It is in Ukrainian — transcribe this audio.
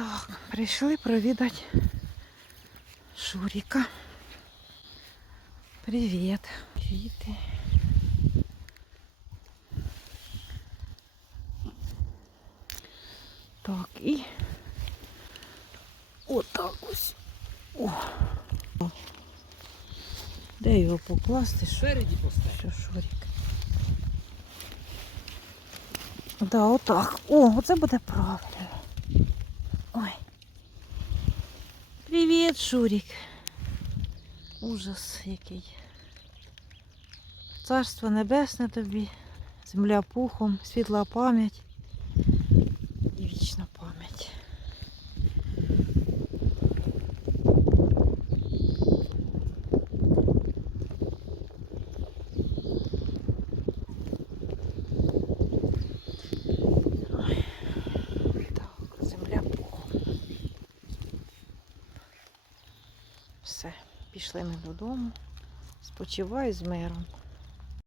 Так, прийшли провідати Шуріка. Привіт. Квіти. Так, і отак ось. О. Де його покласти? Спереді постав. що Шурік? Да, отак. О, оце буде правильно. Привіт, Шурік. Ужас який. Царство небесне тобі, земля пухом, світла пам'ять і вічна пам'ять. Ой. Так, земля пухом. Все, пішли ми додому. Спочиваю з миром.